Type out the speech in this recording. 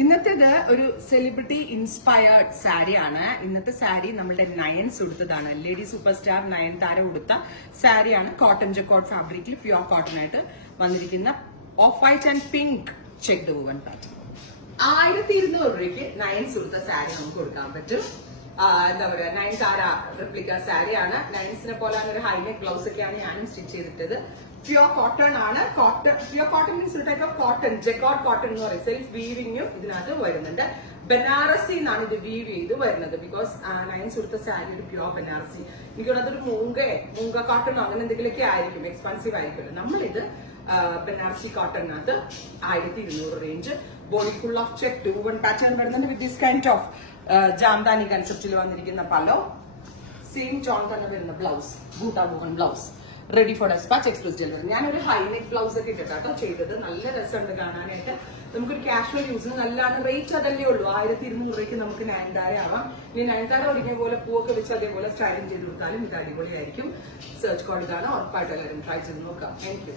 ഇന്നത്തേത് ഒരു celebrity inspired സാരിയാണ്. ഇന്നത്തെ സാരി നമ്മളുടെ നയൻസ് ഉടുത്തതാണ്. ലേഡി സൂപ്പർ സ്റ്റാർ നയൻതാര ഉടുത്ത സാരിയാണ്. കോട്ടൺ ജക്കോട്ട് ഫാബ്രിക്കിൽ പ്യുവർ കോട്ടൺ ആയിട്ട് വന്നിരിക്കുന്ന off white and pink checked woven pattern. 1200 രൂപയ്ക്ക് നയൻസ് ഉടുത്ത സാരി നമുക്ക് കൊടുക്കാൻ പറ്റും. എന്താ പറയാ, നയൻതാര റെപ്ലിക്ക സാരിയാണ്. നയൻസിനെ പോലെ ഒരു ഹൈനെക്ക് ബ്ലൗസ് ഒക്കെയാണ് ഞാനും സ്റ്റിച്ച് ചെയ്തിട്ടത്. പ്യുവർ കോട്ടൺ ആണ്. Pure cotton means type of cotton, jacquard cotton എന്ന് പറയും. സെൽഫ് വീവിങ്ങും ഇതിനകത്ത് വരുന്നുണ്ട്. ബനാറസി എന്നാണ് ഇത് വീവ് ചെയ്ത് വരുന്നത്. ബിക്കോസ് നയൻസ് കൊടുത്ത സാരി ഒരു പ്യുവർ ബനാറസി. എനിക്ക് അതൊരു മൂങ്ക കോട്ടണോ അങ്ങനെ എന്തെങ്കിലുമൊക്കെ ആയിരിക്കും, എക്സ്പെൻസീവ് ആയിരിക്കുമല്ലോ. നമ്മളിത് ബനാറസി കോട്ടണിനകത്ത് 1200 range. Body full of check two one pattern വരുന്നുണ്ട്. With this kind of Jamdani കൺസെപ്റ്റിൽ വന്നിരിക്കുന്ന പലോ, സെയിം ടോൺ തന്നെ വരുന്ന blouse, buta woven blouse, ready for despatch, express delivery. ഞാനൊരു ഹൈനെക്ക് ബ്ലൗസ് ഒക്കെ ഇട്ടിട്ടാട്ടോ ചെയ്തത്. നല്ല രസമുണ്ട് കാണാനായിട്ട്. നമുക്കൊരു കാഷ്വൽ യൂസിന് നല്ലതാണ്. റേറ്റ് അതല്ലേ ഉള്ളൂ. 1200 രൂപയ്ക്ക് നമുക്ക് നയൻതാര ആവാം. ഇനി നയൻതാര ഒരിക്കൽ പോലെ പൂവൊക്കെ വെച്ച് അതേപോലെ സ്റ്റൈലിംഗ് ചെയ്ത് കൊടുത്താലും ഇത് അടിപൊളിയായിരിക്കും. സെർച്ച് കോഡ് ഇതാണ്. ഉറപ്പായിട്ട് എല്ലാവരും ട്രൈ ചെയ്ത് നോക്കാം. Thank you.